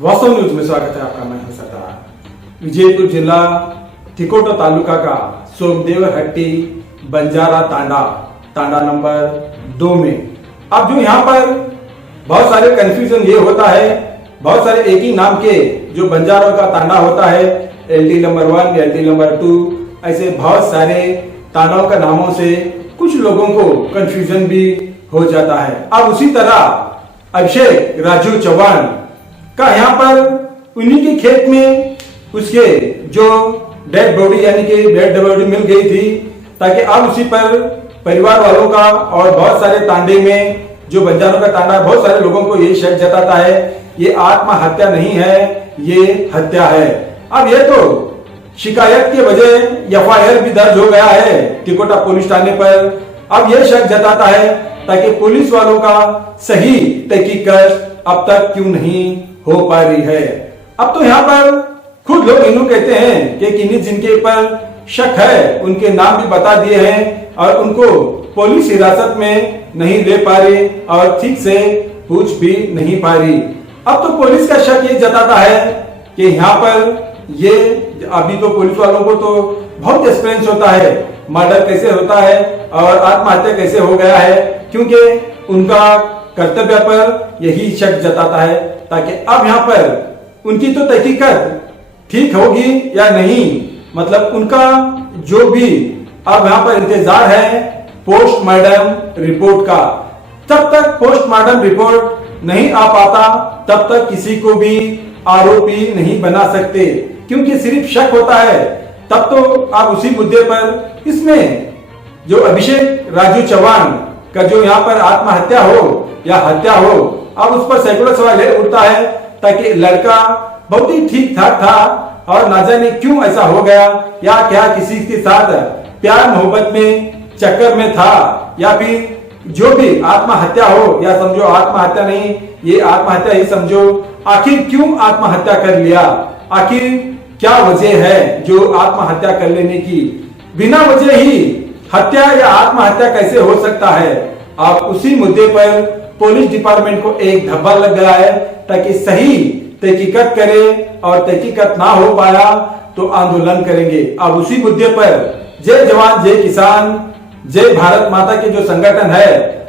वास्तव न्यूज में स्वागत है आपका। मैं हूं सरदार। विजयपुर जिला तिकोटा तालुका का सोमदेवहट्टी बंजारा तांडा नंबर 2 में अब जो यहाँ पर बहुत सारे कंफ्यूजन ये होता है, बहुत सारे एक ही नाम के जो बंजारों का तांडा होता है, LD नंबर 1, LD नंबर 2, ऐसे बहुत सारे तांडाओं का नामों से कुछ लोगों को कंफ्यूजन भी हो जाता है। अब उसी तरह अभिषेक राजू चौहान का यहाँ पर उन्हीं के खेत में उसके जो डेड बॉडी यानी कि डेड बॉडी मिल गई थी, ताकि अब उसी पर परिवार वालों का और बहुत सारे तांडे में जो बंजारों का तांडा, बहुत सारे लोगों को ये शक जताता है ये आत्महत्या नहीं है, ये हत्या है। अब ये तो शिकायत के वजह FIR भी दर्ज हो गया है तिकोटा पुलिस थाने पर। अब यह शक जताता है ताकि पुलिस वालों का सही तहकीकात अब तक क्यों नहीं हो पा रही है। अब तो यहाँ पर खुद लोग इन्हों कहते हैं कि किन्हीं जिनके ऊपर शक है उनके नाम भी बता दिए हैं और उनको पुलिस हिरासत में नहीं ले पा रही और ठीक से पूछ भी नहीं पा रही। अब तो पुलिस का शक ये जताता है कि यहाँ पर ये अभी तो पुलिस वालों को तो बहुत एक्सपीरियंस होता है, मर्डर कैसे होता है और आत्महत्या कैसे हो गया है, क्योंकि उनका कर्तव्य पर यही शक जताता है ताकि अब यहाँ पर उनकी तो तहकीकात ठीक होगी या नहीं, मतलब उनका जो भी अब यहाँ पर इंतजार है पोस्टमार्टम रिपोर्ट का। जब तक पोस्टमार्टम रिपोर्ट नहीं आ पाता तब तक किसी को भी आरोपी नहीं बना सकते, क्योंकि सिर्फ शक होता है। तब तो आप उसी मुद्दे पर इसमें जो अभिषेक राजू चौहान का जो यहाँ पर आत्महत्या हो या हत्या हो, अब उस पर सैकड़ों सवाल उठता है ताकि लड़का बहुत ही ठीक ठाक था और ना जाने क्यों ऐसा हो गया, या क्या किसी के साथ प्यार मोहब्बत में चक्कर में था, या फिर जो भी आत्महत्या हो, या समझो आत्महत्या नहीं ये आत्महत्या ही समझो, आखिर क्यों आत्महत्या कर लिया, आखिर क्या वजह है जो आत्महत्या कर लेने की। बिना वजह ही हत्या या आत्महत्या कैसे हो सकता है। आप उसी मुद्दे पर पुलिस डिपार्टमेंट को एक धब्बा लग गया है ताकि सही तहकीकात करे और तहकीकात ना हो पाया तो आंदोलन करेंगे। अब उसी मुद्दे पर जय जवान जय किसान जय भारत माता के जो संगठन है,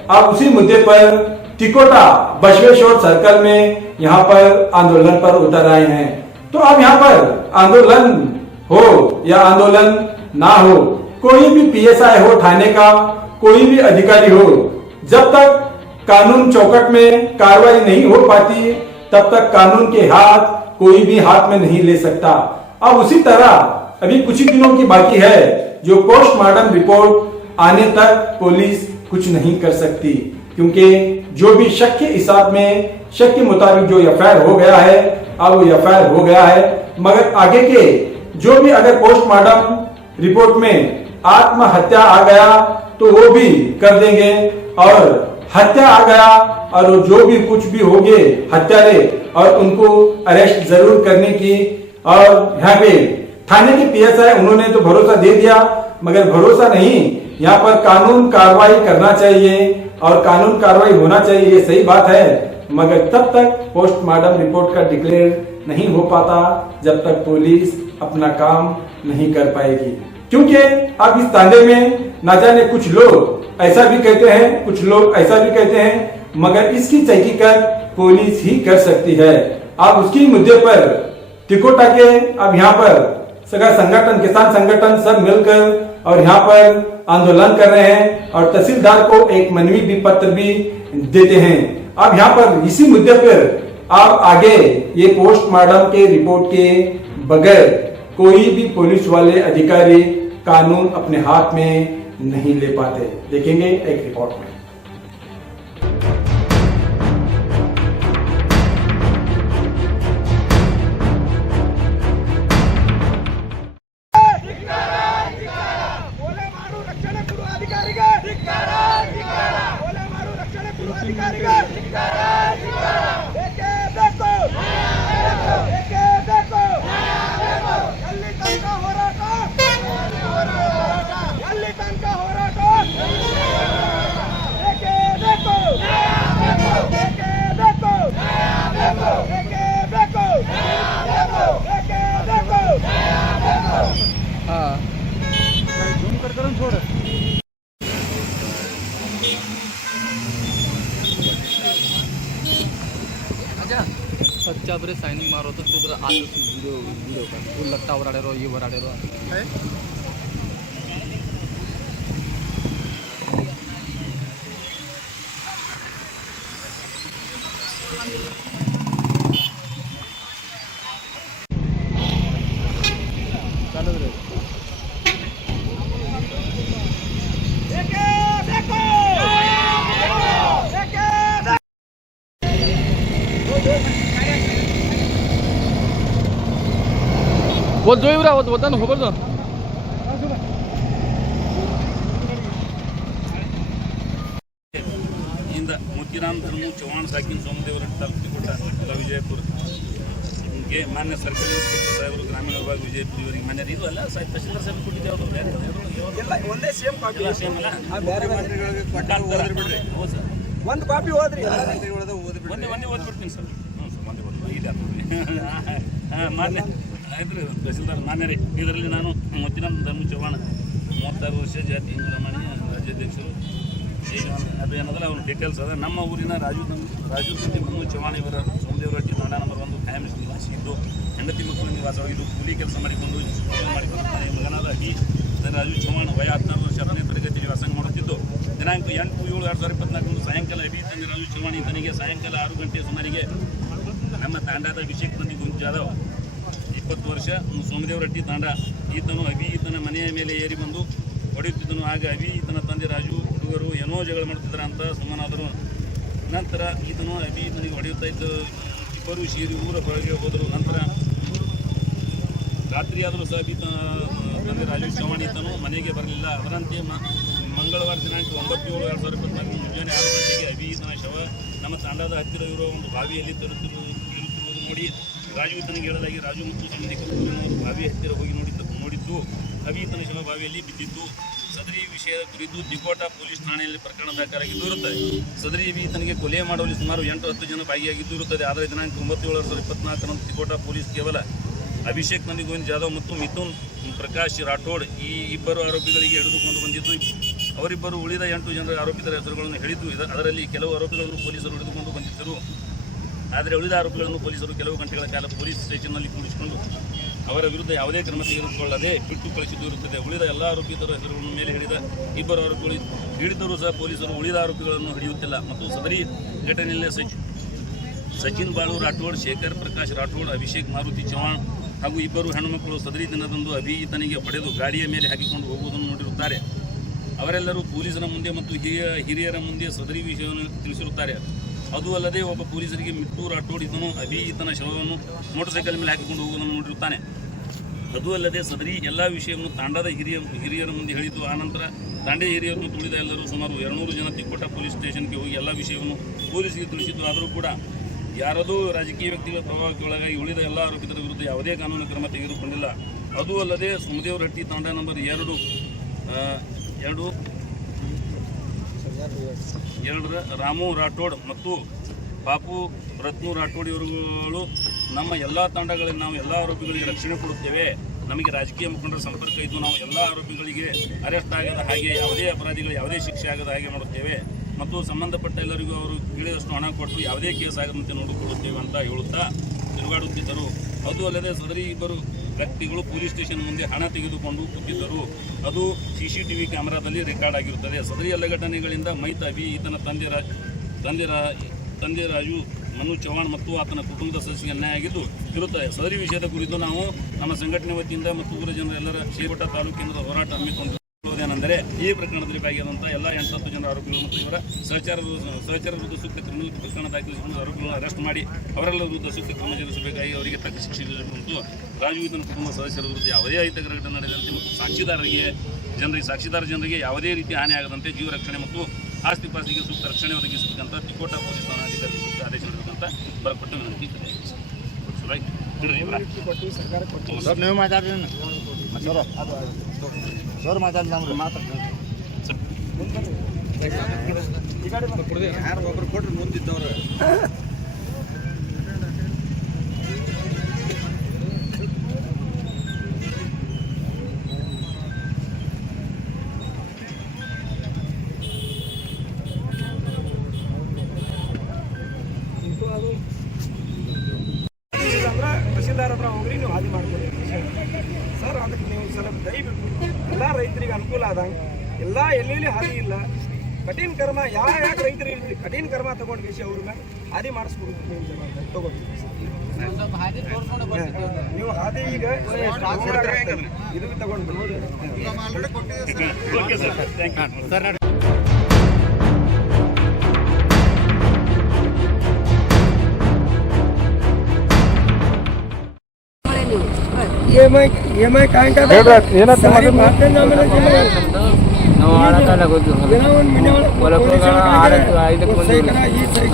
अब उसी मुद्दे पर तिकोटा बसवेश्वर सर्कल में यहाँ पर आंदोलन पर उतर आए हैं। तो अब यहाँ पर आंदोलन हो या आंदोलन ना हो, कोई भी PSI हो थाने का, कोई भी अधिकारी हो, जब तक कानून चौकट में कार्रवाई नहीं हो पाती तब तक कानून के हाथ कोई भी हाथ में नहीं ले सकता। अब उसी तरह अभी कुछ ही दिनों की बाकी है, जो पोस्टमार्टम रिपोर्ट आने तक पुलिस कुछ नहीं कर सकती, क्योंकि जो भी शक के हिसाब में शक के मुताबिक जो FIR हो गया है अब वो FIR हो गया है, मगर आगे के जो भी अगर पोस्टमार्टम रिपोर्ट में आत्महत्या आ गया तो वो भी कर देंगे, और हत्या आ गया और जो भी कुछ भी हो गए हत्यारे और उनको अरेस्ट जरूर करने की। और यहाँ पे थाने के PSI उन्होंने तो भरोसा दे दिया, मगर भरोसा नहीं, यहाँ पर कानून कार्रवाई करना चाहिए और कानून कार्रवाई होना चाहिए, ये सही बात है, मगर तब तक पोस्टमार्टम रिपोर्ट का डिक्लेयर नहीं हो पाता जब तक पुलिस अपना काम नहीं कर पाएगी। क्योंकि अब इस तांडे में ना जाने कुछ लोग ऐसा भी कहते हैं, कुछ लोग ऐसा भी कहते हैं, मगर इसकी तहकीकात पुलिस ही कर सकती है। अब उसकी मुद्दे पर तिकोटा के अब यहाँ पर सगा संगठन, किसान संगठन सब मिलकर और यहाँ पर आंदोलन कर रहे हैं और तहसीलदार को एक मनवी भी पत्र भी देते हैं। अब यहाँ पर इसी मुद्दे पर अब आगे ये पोस्टमार्टम के रिपोर्ट के बगैर कोई भी पुलिस वाले अधिकारी कानून अपने हाथ में नहीं ले पाते। देखेंगे एक रिपोर्ट में। सच्चा बरे सायनिंग मारो तर तुझं आज व्हिडिओ का तू लट्टावर आडेरो ईवर आडेरो बोल जो इवरा होता ना खबर ಇಂದ ಮುತ್ತಿರಾಮ್ ಧರ್ಮು ಚೌಹಾಣ್ ಸಾಕಿನ್ ಸೋಮದೇವರ ತಾಲೂಕಿನ ಜಿಲ್ಲಾ ವಿಜಯಪುರ ಗೆ ಮಾನ್ಯ ಸರ್ಕಾರಿ ಇನ್ಸ್ಪೆಕ್ಟರ್ ಸಾಹೇಬರು ಗ್ರಾಮೀಣ ವಿಭಾಗ ವಿಜಯಪುರ ಇವರಿಗೆ ಮಾನ್ಯ ಇದು ಅಲ್ಲ ಸಾಹೇಬ್ ತಹಶೀಲ್ದಾರ್ ಸಾಹೇಬ್ ಕೊಟ್ಟಿದ್ದೆ ಅವರು ಬೇರೆ ಒಂದೇ ಸೇಮ್ ಕಾಪಿ ಎಲ್ಲ ಸೇಮ್ ಅಲ್ಲ ಬೇರೆ ಮಂತ್ರಿಗಳಿಗೆ ಕೊಟ್ಟಾಗ ಬಿಡ್ರಿ ಹೌದು ಸರ್ ಒಂದು ಕಾಪಿ ಓದ್ರಿ ಒಂದೇ ಓದ್ಬಿಡ್ತೀನಿ ಸರ್ ಹ್ಞೂ ಸರ್ ಒಂದೇ ಓದ್ಬೋದು ಇದೆ ಮಾನ್ಯ ಆಯ್ತು ತಹಶೀಲ್ದಾರ್ ಮಾನ್ಯ ರೀ ಇದರಲ್ಲಿ ನಾನು ಮುತ್ತಿರಾಮ್ ಧರ್ಮು ಚೌಹಾಣ್ 36 ವರ್ಷ ಜಾತಿ ಹಿಂದೂ ಲಮಾಣಿಯ ರಾಜ್ಯಾಧ್ಯಕ್ಷರು ಈಗ ಅದು ಏನದಲ್ಲ ಅವ್ರ ಡೀಟೇಲ್ಸ್ ಅದ ನಮ್ಮ ಊರಿನ ರಾಜು ತಂದೆ ಮನು ಚೌಹಾಣ್ ಇವರ ಸೋಮದೇವರಟ್ಟಿ ತಾಂಡಾ ನಂಬರ್ 1 ಖಾಯಂ ನಿವಾಸಿ ಇದ್ದು ಹೆಂಡತಿ ಮಕ್ಕಳು ನಿವಾಸವಾಗಿದ್ದು ಕೂಲಿ ಕೆಲಸ ಮಾಡಿಕೊಂಡು ಮಗನಾದ ಅಗಿ ರಾಜು ಚೌಹಾಣ್ ವಯ 16 ವರ್ಷ 10ನೇ ತರಗತಿಯಲ್ಲಿ ವ್ಯಾಸಂಗ ಮಾಡುತ್ತಿದ್ದು ದಿನಾಂಕ 8/7/2024 ಸಾಯಂಕಾಲ ಅಭಿ ತಂದೆ ರಾಜು ಚೌಹಾಣ್ ಈತನಿಗೆ ಸಾಯಂಕಾಲ 6 ಗಂಟೆ ಸುಮಾರಿಗೆ ನಮ್ಮ ತಾಂಡಾದ ಅಭಿಷೇಕ್ ತಂದೆ ಗುಂಜ್ ಜಾಧವ್ 20 ವರ್ಷ ಸೋಮದೇವರಟ್ಟಿ ತಾಂಡಾ ಈತನು ಅಭಿ ಈತನ ಮನೆಯ ಮೇಲೆ ಏರಿ ಬಂದು ಹೊಡೆಯುತ್ತಿದ್ದನು. ಆಗ ಅಭಿ ಈತನ ತಂದೆ ರಾಜು ಹುಡುಗರು ಏನೋ ಜಗಳ ಮಾಡುತ್ತಿದ್ದಾರೆ ಅಂತ ಸುಮ್ಮನಾದರು. ನಂತರ ಈತನು ಅಭಿ ಈತನಿಗೆ ಹೊಡೆಯುತ್ತಾ ಇದ್ದು ಇಬ್ಬರು ಸೇರಿ ಊರ ಹೊರಗೆ ಹೋದರು. ನಂತರ ರಾತ್ರಿಯಾದರೂ ಸಹ ಅಭಿ ತಂದೆ ರಾಜು ಚೌಹಾಣ್ ಈತನು ಮನೆಗೆ ಬರಲಿಲ್ಲ. ಅದರಂತೆ ಮಂಗಳವಾರ ದಿನಾಂಕ 9/7/2024 ಮುಂಜಾನೆ 6 ಗಂಟೆಗೆ ಅಭಿ ಈತನ ಶವ ನಮ್ಮ ತಾಂಡಾದ ಹತ್ತಿರ ಇರುವ ಒಂದು ಬಾವಿಯಲ್ಲಿ ತರುತ್ತಿರುವುದು ನೋಡಿ ರಾಜು ಈತನಿಗೆ ಹೇಳಲಾಗಿ ರಾಜು ಮತ್ತು ಸಂಬಂಧಿಕರು ಬಾವಿ ಹತ್ತಿರ ಹೋಗಿ ನೋಡಿದ್ದು ಅಭಿ ಈತನ ಶವ ಬಾವಿಯಲ್ಲಿ ಬಿದ್ದಿದ್ದು. ಸದರಿ ವಿಷಯದ ಕುರಿತು ತಿಕೋಟ ಪೊಲೀಸ್ ಠಾಣೆಯಲ್ಲಿ ಪ್ರಕರಣ ದಾಖಲಾಗಿದ್ದು ಇರುತ್ತದೆ. ಸದರಿ ಅಭಿ ಈತನಿಗೆ ಕೊಲೆ ಮಾಡುವಲ್ಲಿ ಸುಮಾರು 8-10 ಜನ ಭಾಗಿಯಾಗಿದ್ದು ಇರುತ್ತದೆ. ಆದರೆ ದಿನಾಂಕ 9/7/2024 ತಿಕೋಟ ಪೊಲೀಸ್ ಕೇವಲ ಅಭಿಷೇಕ್ ನಂದಿ ಗೋವಿಂದ್ ಜಾಧವ್ ಮತ್ತು ಮಿಥುನ್ ಪ್ರಕಾಶ್ ರಾಠೋಡ್ ಈ ಇಬ್ಬರು ಆರೋಪಿಗಳಿಗೆ ಹಿಡಿದುಕೊಂಡು ಬಂದಿದ್ದು ಅವರಿಬ್ಬರು ಉಳಿದ 8 ಜನರ ಆರೋಪಿತರ ಹೆಸರುಗಳನ್ನು ಹೇಳಿದ್ದು. ಅದರಲ್ಲಿ ಕೆಲವು ಆರೋಪಿಗಳನ್ನು ಪೊಲೀಸರು ಹಿಡಿದುಕೊಂಡು ಬಂದಿದ್ದರು. ಆದರೆ ಉಳಿದ ಆರೋಪಿಗಳನ್ನು ಪೊಲೀಸರು ಕೆಲವು ಗಂಟೆಗಳ ಕಾಲ ಪೊಲೀಸ್ ಸ್ಟೇಷನ್ನಲ್ಲಿ ಕೂಡಿಸಿಕೊಂಡು ಅವರ ವಿರುದ್ಧ ಯಾವುದೇ ಕ್ರಮ ತೆಗೆದುಕೊಳ್ಳದೆ ಬಿಟ್ಟು ಕಳಿಸಿದ್ದು ಇರುತ್ತದೆ. ಉಳಿದ ಎಲ್ಲ ಆರೋಪಿತರ ಹೆಸರುಗಳನ್ನು ಮೇಲೆ ಹಿಡಿದ ಇಬ್ಬರು ಆರೋಪಿಗಳು ಹಿಡಿದರೂ ಸಹ ಪೊಲೀಸರು ಉಳಿದ ಆರೋಪಿಗಳನ್ನು ಹಿಡಿಯುತ್ತಿಲ್ಲ. ಮತ್ತು ಸದರಿ ಘಟನೆಯಲ್ಲಿ ಸಚಿನ್ ಬಾಳು ರಾಠೋಡ್, ಶೇಖರ್ ಪ್ರಕಾಶ್ ರಾಠೋಡ್, ಅಭಿಷೇಕ್ ಮಾರುತಿ ಚೌಹಾಣ್ ಹಾಗೂ ಇಬ್ಬರು ಹೆಣ್ಣುಮಕ್ಕಳು ಸದರಿ ದಿನದಂದು ಅಭಿ ಈತನಿಗೆ ಹೊಡೆದು ಗಾಡಿಯ ಮೇಲೆ ಹಾಕಿಕೊಂಡು ಹೋಗುವುದನ್ನು ನೋಡಿರುತ್ತಾರೆ. ಅವರೆಲ್ಲರೂ ಪೊಲೀಸರ ಮುಂದೆ ಮತ್ತು ಹಿರಿಯರ ಮುಂದೆ ಸದರಿ ವಿಷಯವನ್ನು ತಿಳಿಸಿರುತ್ತಾರೆ. ಅದು ಅಲ್ಲದೆ ಒಬ್ಬ ಪೊಲೀಸರಿಗೆ ಮಿಟ್ಟು ರಾಠೋಡ್ ಈತನು ಅಭಿ ಈತನ ಶವವನ್ನು ಮೋಟರ್ ಸೈಕಲ್ ಮೇಲೆ ಹಾಕಿಕೊಂಡು ಹೋಗುವುದನ್ನು ನೋಡಿರುತ್ತಾನೆ. ಅದು ಅಲ್ಲದೆ ಸದರಿ ಎಲ್ಲ ವಿಷಯವನ್ನು ತಾಂಡಾದ ಹಿರಿಯರ ಮುಂದೆ ಹೇಳಿದ್ದು. ಆನಂತರ ತಾಂಡೆ ಹಿರಿಯರನ್ನು ತುಳಿದ ಎಲ್ಲರೂ ಸುಮಾರು 200 ಜನ ತಿಕೋಟ ಪೊಲೀಸ್ ಸ್ಟೇಷನ್ಗೆ ಹೋಗಿ ಎಲ್ಲ ವಿಷಯವನ್ನು ಪೊಲೀಸರಿಗೆ ತಿಳಿಸಿದ್ದು. ಆದರೂ ಕೂಡ ಯಾರದೂ ರಾಜಕೀಯ ವ್ಯಕ್ತಿಗಳ ಪ್ರಭಾವಕ್ಕೆ ಒಳಗಾಗಿ ಉಳಿದ ಎಲ್ಲ ಆರೋಪಿತರ ವಿರುದ್ಧ ಯಾವುದೇ ಕಾನೂನು ಕ್ರಮ ತೆಗೆದುಕೊಂಡಿಲ್ಲ. ಅದು ಅಲ್ಲದೆ ಸೋಮದೇವರಟ್ಟಿ ತಾಂಡಾ ನಂಬರ್ 2 ರಾಮು ರಾಠೋಡ್ ಮತ್ತು ಪಾಪು ರತ್ನು ರಾಠೋಡ್ ಇವರುಗಳು ನಮ್ಮ ಎಲ್ಲ ತಾಂಡಗಳಲ್ಲಿ ನಾವು ಎಲ್ಲ ಆರೋಪಿಗಳಿಗೆ ರಕ್ಷಣೆ ಕೊಡುತ್ತೇವೆ. ನಮಗೆ ರಾಜಕೀಯ ಮುಖಂಡರ ಸಂಪರ್ಕ ಇದ್ದು ನಾವು ಎಲ್ಲ ಆರೋಪಿಗಳಿಗೆ ಅರೆಸ್ಟ್ ಆಗದ ಹಾಗೆ ಯಾವುದೇ ಅಪರಾಧಿಗಳು ಯಾವುದೇ ಶಿಕ್ಷೆ ಆಗದ ಹಾಗೆ ಮಾಡುತ್ತೇವೆ ಮತ್ತು ಸಂಬಂಧಪಟ್ಟ ಎಲ್ಲರಿಗೂ ಅವರು ಕೇಳಿದಷ್ಟು ಹಣ ಕೊಟ್ಟು ಯಾವುದೇ ಕೇಸ್ ಆಗದಂತೆ ನೋಡಿಕೊಳ್ಳುತ್ತೇವೆ ಅಂತ ಹೇಳುತ್ತಾ ತಿರುಗಾಡುತ್ತಿದ್ದರು. ಅದು ಅಲ್ಲದೆ ಸದರಿ ಇಬ್ಬರು ವ್ಯಕ್ತಿಗಳು ಪೊಲೀಸ್ ಸ್ಟೇಷನ್ ಮುಂದೆ ಹಣ ತೆಗೆದುಕೊಂಡು ಕೂತಿದ್ದರು. ಅದು CCTV ಕ್ಯಾಮೆರಾದಲ್ಲಿ ರೆಕಾರ್ಡ್ ಆಗಿರುತ್ತದೆ. ಸದರಿ ಎಲ್ಲ ಘಟನೆಗಳಿಂದ ಮೈತ್ ಅಭಿ ಈತನ ತಂದೆ ರಾಜು ಮನು ಚೌಹಾಣ್ ಮತ್ತು ಆತನ ಕುಟುಂಬದ ಸದಸ್ಯರಿಗೆ ಅನ್ಯಾಯ ಆಗಿದ್ದು ಇರುತ್ತದೆ. ಸದರಿ ವಿಷಯದ ಕುರಿತು ನಾವು ನಮ್ಮ ಸಂಘಟನೆ ವತಿಯಿಂದ ಮತ್ತು ಊರ ಜನರೆಲ್ಲರ ಶಿರಘಟ್ಟ ತಾಲೂಕಿನ ಹೋರಾಟ ಹಮ್ಮಿಕೊಂಡಿರುವುದೇನೆಂದರೆ ಈ ಪ್ರಕರಣದಲ್ಲಿ ಭಾಗಿಯಾದಂಥ ಎಲ್ಲ 8-10 ಜನರ ಆರೋಪಿಗಳು ಮತ್ತು ಇವರ ಸಹಚರ ವಿರುದ್ಧ ಸೂಕ್ತ ಕ್ರಿಮಿನಲ್ ಪ್ರಕರಣ ದಾಖಲಿಸಿಕೊಂಡು ಆರೋಪಿಗಳನ್ನು ಅರೆಸ್ಟ್ ಮಾಡಿ ಅವರೆಲ್ಲರ ವಿರುದ್ಧ ಸೂಕ್ತ ಕ್ರಮ ಜರುಗಿಸಬೇಕಾಗಿ ಅವರಿಗೆ ತಕ್ಕ ಶಿಕ್ಷೆ ವಿಧಿಸಬೇಕು. ರಾಜು ಈತನ ಕುಟುಂಬ ಸದಸ್ಯರ ವಿರುದ್ಧ ಯಾವುದೇ ಅಹಿತಕರ ಘಟನೆ ನಡೆದಂತೆ ಮತ್ತು ಸಾಕ್ಷಿದಾರ ಜನರಿಗೆ ಯಾವುದೇ ರೀತಿ ಹಾನಿಯಾಗದಂತೆ ಜೀವ ರಕ್ಷಣೆ ಮತ್ತು ಆಸ್ತಿ ಪಾಸ್ತಿಗೆ ಸೂಕ್ತ ರಕ್ಷಣೆ ಒದಗಿಸಬೇಕಂತ ತಿಕೋಟ ಪೊಲೀಸ್ ಠಾಣಾಧಿಕಾರಿ ಆದೇಶ ನೀಡಬೇಕಂತ ಬರಪಟ್ಟ ವಿನಂತಿ ಸರ್ ನೀವು ಮಾತಾಡ್ರಿ ಸರ್ ಯಾರು ಒಬ್ರು ಕೊಟ್ರಿ ಮುಂದಿದ್ದವ್ರು ಎಲ್ಲ ಎಲ್ಲೆಲ್ಲಿ ಹಾದಿ ಇಲ್ಲ. ಕಠಿಣ ಕರ್ಮ ಯಾಕೆ ರೈತರು ಇಲ್ರಿ, ಕಠಿಣ ಕರ್ಮ ತಗೊಂಡು ಕೇಸಿ ಅವ್ರನ್ನ ಹಾದಿ ಮಾಡಿಸ್ಬಿಡುದು ನೀವು ಜವಾಬ್ದಾರಿ ತಗೊಂಡು. ನೀವು ಹಾದಿ ಈಗ ಇದು ತಗೊಂಡು okay sir, thank you. EMI काय का ನಾವು ಆಡಕ್ಕಾಗ ಹೊಲಕ್ಕೆ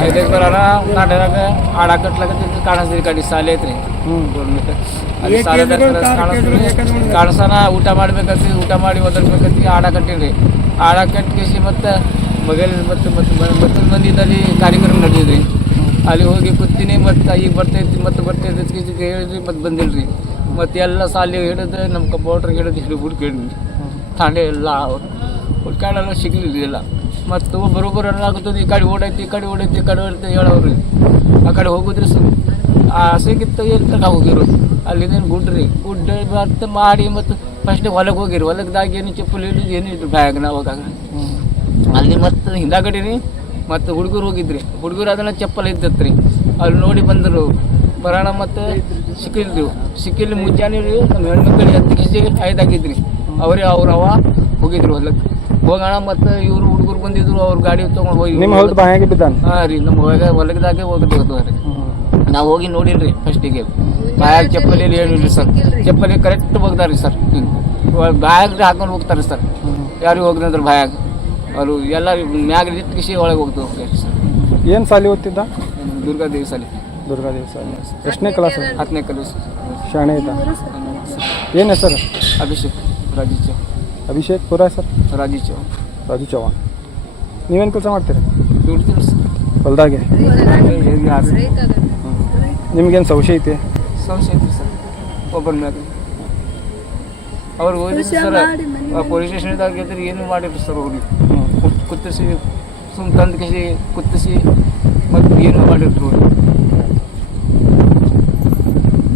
ಐದಕ್ಕೆ ಬರೋಣ ನಾಟಕ ಆಡಕಟ್ಲಾಕ ಕಾಣಿಸ್ತೀರಿ ಕಡೆ ಶಾಲೆ ಐತ್ರಿ ಗೌರ್ಮೆಂಟ್ ಅಲ್ಲಿ ಶಾಲೆ ಕಾಣಿಸೋಣ ಊಟ ಮಾಡ್ಬೇಕಂತ ಊಟ ಮಾಡಿ ಒದರ್ಬೇಕಂತ ಆಡ ಕಟ್ಟಿರಿ. ಆಡ ಕಟ್ಟಿಸಿ ಮತ್ತು ಬಗಲ್ ಮತ್ತೊಂದು ಮಂದಿದಲ್ಲಿ ಕಾರ್ಯಕ್ರಮ ನಡೆದಿದ್ರಿ. ಅಲ್ಲಿ ಹೋಗಿ ಕೂತೀನಿ ಮತ್ತು ಈಗ ಬರ್ತೈತಿ ಹೇಳಿದ್ರಿ ಮತ್ತು ಬಂದಿಲ್ರಿ. ಮತ್ತು ಎಲ್ಲ ಸಾಲಿ ಹಿಡಿದು ನಮ್ಮ ಕಂಪೌಂಡ್ರಿಗೆ ಹಿಡಿದು ಹುಡುಕಿದ್ರಿ. ತಾಂಡೆ ಎಲ್ಲ ಹುಡ್ಕಾಡೆಲ್ಲ ಸಿಗಲಿಲ್ಲ. ಮತ್ತು ಬರೋಬ್ಬರ ಏನಾಗುತ್ತದೆ, ಈ ಕಡೆ ಓಡೈತಿ ಹೇಳೋರು. ಆ ಕಡೆ ಹೋಗಿದ್ರಿ ಆಸೆಗಿತ್ತು ಎಲ್ಲಿ ಹೋಗಿರೋದು ಅಲ್ಲಿದೇನು ಗುಡ್ರಿ ಮತ್ತು ಮಾಡಿ ಮತ್ತು ಫಸ್ಟ್ ಹೊಲಕ್ಕೆ ಹೋಗಿರಿ. ಹೊಲಕ್ದಾಗ ಏನು ಚಪ್ಪಲಿ ಏನು ಇದ್ರು ಬ್ಯಾಗ್ ನಾವಾಗ ಅಲ್ಲಿ ಮತ್ತು ಹಿಂದಾಗಡಿರಿ ಮತ್ತು ಹುಡುಗರು ಹೋಗಿದ್ರಿ. ಹುಡುಗರು ಅದನ್ನ ಚಪ್ಪಲ್ ಇದ್ದತ್ರಿ. ಅಲ್ಲಿ ನೋಡಿ ಬಂದರು ಬರೋಣ ಮತ್ತು ಸಿಕ್ಕಿಲ್ರಿ ಮುಂಜಾನೆ ರೀ. ನಮ್ಮ ಹೆಣ್ಮಕ್ಳಿಗೆ ಹತ್ತಿಸಿ 5 ಆಗಿದ್ರಿ. ಅವ್ರ ಹೋಗಿದ್ರು ಹೊಲಕ್ಕೆ. ಹೋಗೋಣ ಮತ್ತು ಇವರು ಹುಡುಗರು ಬಂದಿದ್ರು. ಅವ್ರ ಗಾಡಿ ತೊಗೊಂಡು ಹೋಗಿ ಹಾಂ ರೀ ನಮ್ಮ ಹೊಲದಾಗೆ ಹೋಗಿದ್ದು ರೀ. ನಾವು ಹೋಗಿ ನೋಡಿಲ್ರಿ ಫಸ್ಟಿಗೆ. ಬಾಯಾಗ ಚಪ್ಪಲಿ ಏನಿಲ್ಲ ಸರ್. ಚಪ್ಪಲಿ ಕರೆಕ್ಟ್ ಹೋಗ್ತಾರೆ ಸರ್. ಬಾಯಾಗ ಹಾಕೊಂಡು ಹೋಗ್ತಾರೆ ಸರ್. ಯಾರಿಗೆ ಹೋಗಿದ್ರೆ ಬಾಯಾಗ ಅವರು ಎಲ್ಲ ಮ್ಯಾಗ ನಿಂತ್ಕಿಸಿ ಒಳಗೆ ಹೋಗ್ತಾರೆ ಸರ್. ಏನು ಸಾಲಿ ಓದ್ತಿದ್ದ? ದುರ್ಗಾದೇವಿ ಸಾಲಿ. ಎಷ್ಟನೇ ಕ್ಲಾಸ್? 10ನೇ ಕ್ಲಾಸ್. ಶಾಣೆ ಇದ್ದ. ಏನು ಹೆಸರು? ಅಭಿಷೇಕ್ ರಾಜೀವ್ ಚೌ. ಅಭಿಷೇಕ್ ಪುರ ಸರ್? ರಾಜು ಚೌಹಾಣ್. ನೀವೇನು ಕೆಲಸ ಮಾಡ್ತೀರಿ? ದುಡ್ತೀವಿ ಸರ್ ಹೊಲ್ದಾಗೆ. ನಿಮ್ಗೇನು ಸಂಶಯ ಐತಿ? ಸಂಶಯ ಐತಿ ಸರ್ ಒಬ್ಬರ ಮ್ಯಾಗ. ಅವ್ರು ಹೋಗಿದ್ರು ಸರ್ ಪೊಲೀಸ್ ಸ್ಟೇಷನ್ದಾಗ ಇದ್ರೆ ಏನು ಮಾಡಿದ್ರು ಸರ್. ಅವ್ರಿಗೆ ಕುತ್ತಿಸಿ ತಂದು ಕಿಸಿ ಕುತ್ತಿಸಿ ಮತ್ತು ಏನು ಮಾಡಿದ್ರು.